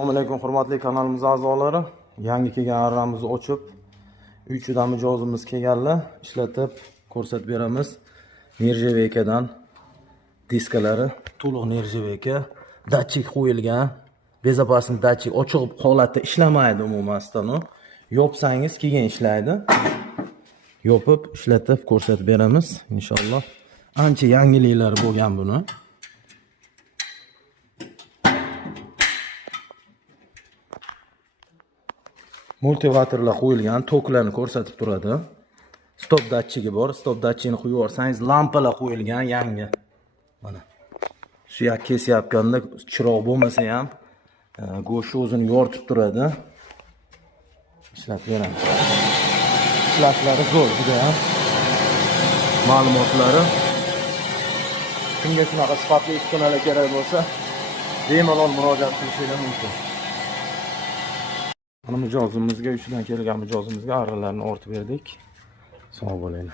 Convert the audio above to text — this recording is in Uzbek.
Assalomu alaykum hurmatli kanalimiz a'zolari. Yangi kelgan arramizni ochib, uchidan mijozimiz kelganlar, ishlatib ko'rsatib beramiz. Nержавейкаdan diskalari to'liq nержавейка, datchik qo'yilgan. Безопасный datchik ochiq holatda ishlamaydi umuman. Yopsangiz keyin ishlaydi. Yopib ishlatib ko'rsatib beramiz inshaalloh. Ancha yangiliklari bo'lgan buni. Multivatorlar qo'yilgan, toklarni ko'rsatib turadi. Stop datchigi bor. Stop datchigini qo'yib yuborsangiz, lampalar qo'yilgan yangi. Mana. Suyak kesyapganda chiroq bo'lmasa ham, go'sht o'zini yoritib turadi. Ishlab beramiz. Ishlashlari zo'r juda ham. Ma'lumotlari. Kimga shunaqa sifatli uskunalar kerak bo'lsa, bemalol murojaat qilishingiz mumkin. Mana mijozimizga, uchidan kelgan mijozimizga arralarni ortib berdik. Sog' bo'linglar.